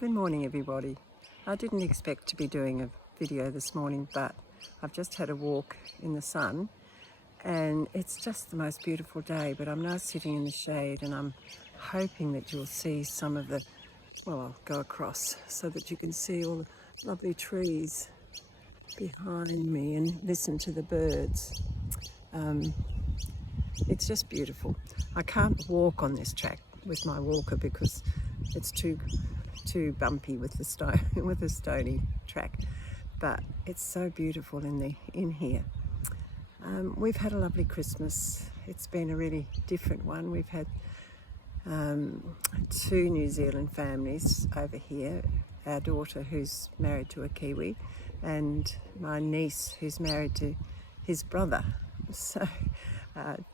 Good morning everybody. I didn't expect to be doing a video this morning, but I've just had a walk in the sun and it's just the most beautiful day, but I'm now sitting in the shade and I'm hoping that you'll see some of the, well, I'll go across so that you can see all the lovely trees behind me and listen to the birds. It's just beautiful. I can't walk on this track with my walker because it's too bumpy with the stony track, but it's so beautiful in here. We've had a lovely Christmas. It's been a really different one. We've had two New Zealand families over here, our daughter who's married to a Kiwi and my niece who's married to his brother. So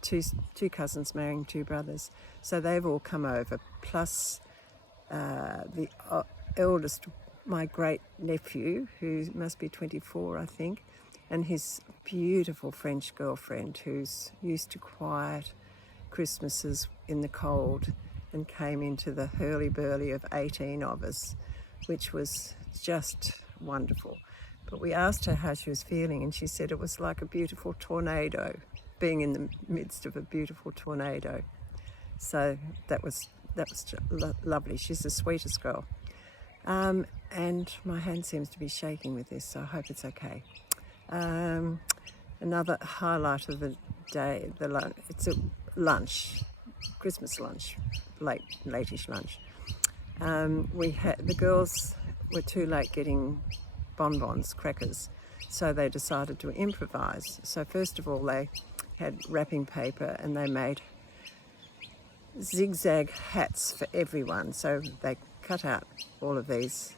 two cousins marrying two brothers. So they've all come over, plus the eldest, my great nephew, who must be 24 I think, and his beautiful French girlfriend who's used to quiet Christmases in the cold and came into the hurly-burly of 18 of us, which was just wonderful. But we asked her how she was feeling and she said it was like a beautiful tornado, being in the midst of a beautiful tornado. So that was lovely. She's the sweetest girl. And my hand seems to be shaking with this, so I hope it's okay. Another highlight of the day, it's a lunch, Christmas lunch, late-ish lunch. The girls were too late getting bonbons, crackers, so they decided to improvise. So first of all, they had wrapping paper and they made zigzag hats for everyone. So they cut out all of these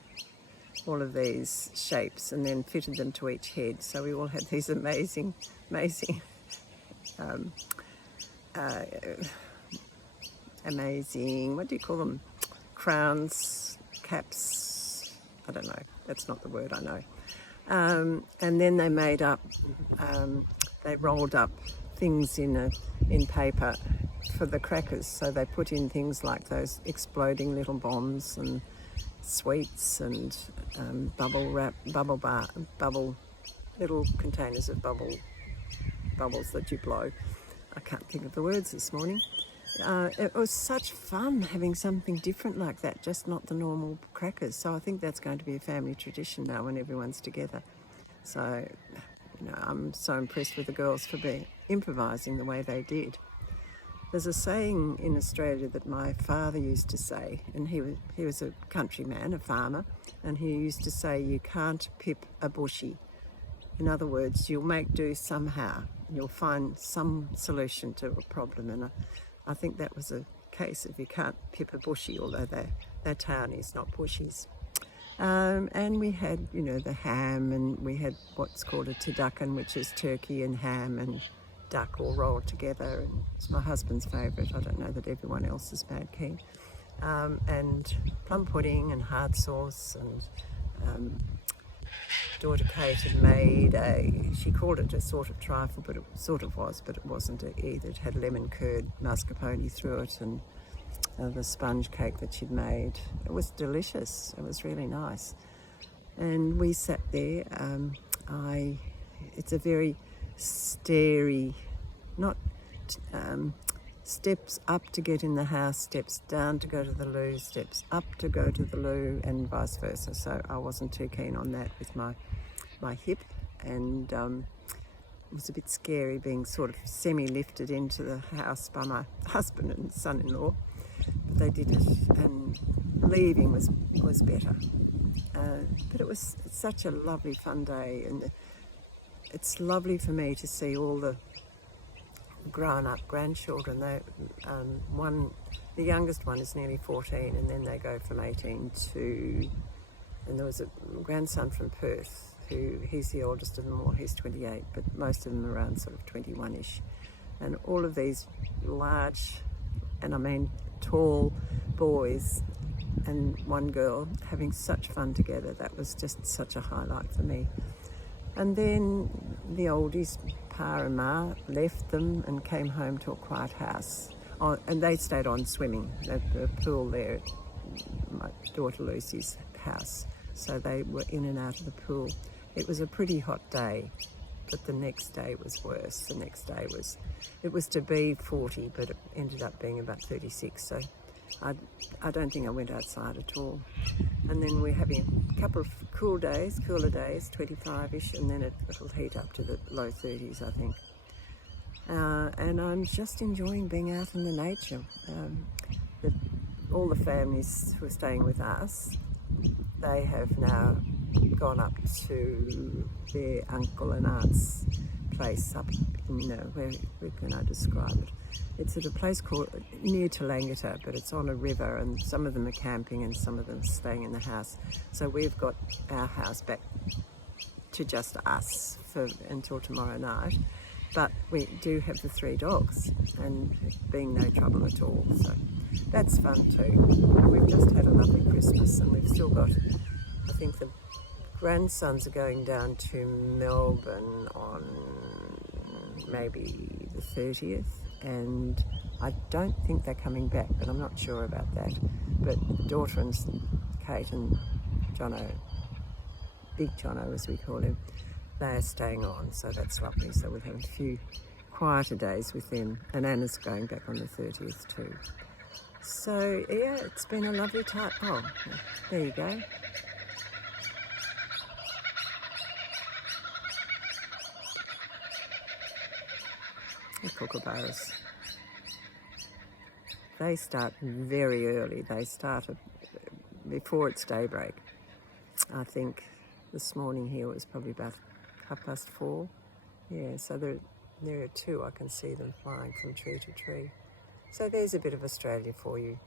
shapes and then fitted them to each head. So we all had these amazing what do you call them? Crowns, caps, I don't know, that's not the word I know. And then they made up, they rolled up things in paper for the crackers. So they put in things like those exploding little bombs and sweets and bubble wrap, little containers of bubbles that you blow. I can't think of the words this morning. It was such fun having something different like that, just not the normal crackers. So I think that's going to be a family tradition now when everyone's together. So, I'm so impressed with the girls for improvising the way they did. There's a saying in Australia that my father used to say, and he was a country man, a farmer, and he used to say, you can't pip a bushy. In other words, you'll make do somehow. You'll find some solution to a problem, and I think that was a case of you can't pip a bushy, although they're townies, not bushies. And we had, the ham, and we had what's called a turducken, which is turkey and ham and duck all rolled together, and it's my husband's favourite. I don't know that everyone else is mad keen. And plum pudding and hard sauce, and daughter Kate had made she called it a sort of trifle, but it sort of was, but it wasn't either. It had lemon curd, mascarpone through it, and the sponge cake that she'd made. It was delicious. It was really nice. And we sat there. It's a very stairy, not steps up to get in the house, steps down to go to the loo, steps up to go to the loo, and vice versa. So I wasn't too keen on that with my hip, and it was a bit scary being sort of semi-lifted into the house by my husband and son-in-law, but they did it, and leaving was better. But it's such a lovely fun day, and it's lovely for me to see all the grown-up grandchildren. The youngest one is nearly 14, and then they go from 18 to, and there was a grandson from Perth he's the oldest of them all, he's 28, but most of them are around sort of 21-ish. And all of these large, and I mean tall boys and one girl having such fun together, that was just such a highlight for me. And then the oldies, Pa and Ma, left them and came home to a quiet house. And they stayed on swimming. The pool there my daughter Lucy's house, so they were in and out of the pool. It was a pretty hot day, but the next day was worse. The next day it was to be 40, but it ended up being about 36, so I don't think I went outside at all. And then we're having a couple of cooler days, 25-ish, and then it'll heat up to the low 30s, I think. And I'm just enjoying being out in the nature. All the families who are staying with us, they have now gone up to their uncle and aunt's place up in, where can I describe it? It's at a place called near Tolangata, but it's on a river, and some of them are camping and some of them are staying in the house. So we've got our house back to just us until tomorrow night. But we do have the 3 dogs, and being no trouble at all, so that's fun too. We've just had a lovely Christmas, and we've still got, I think the grandsons are going down to Melbourne on maybe the 30th, and I don't think they're coming back, but I'm not sure about that. But daughter and Kate and Jono, Big Jono as we call him, they're staying on, so that's lovely. So we'll have a few quieter days with them, and Anna's going back on the 30th too. So yeah, it's been a lovely time. Oh, there you go. The kookaburras. They start very early. They start before it's daybreak. I think this morning here was probably about 4:30. Yeah, so there are 2. I can see them flying from tree to tree. So there's a bit of Australia for you.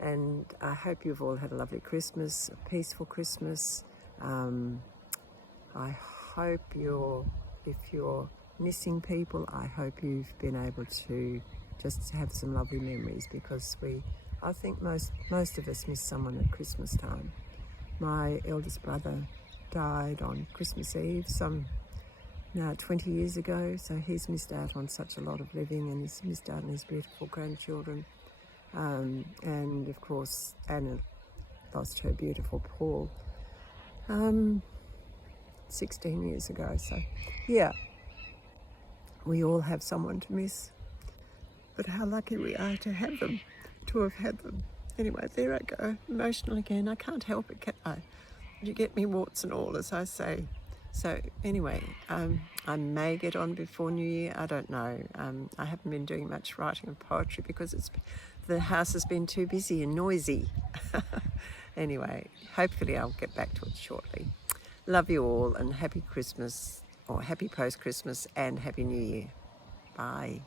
And I hope you've all had a lovely Christmas, a peaceful Christmas. I hope if you're missing people, I hope you've been able to just have some lovely memories, because I think most of us miss someone at Christmas time. My eldest brother died on Christmas Eve now 20 years ago, so he's missed out on such a lot of living, and he's missed out on his beautiful grandchildren. And of course Anna lost her beautiful Paul 16 years ago, so yeah, we all have someone to miss, but how lucky we are to have had them. Anyway, there I go, emotional again. I can't help it, can I? You get me warts and all, as I say. So anyway, I may get on before New Year, I don't know. I haven't been doing much writing of poetry because the house has been too busy and noisy. Anyway, hopefully I'll get back to it shortly. Love you all, and happy Christmas, or happy post-Christmas, and happy New Year. Bye.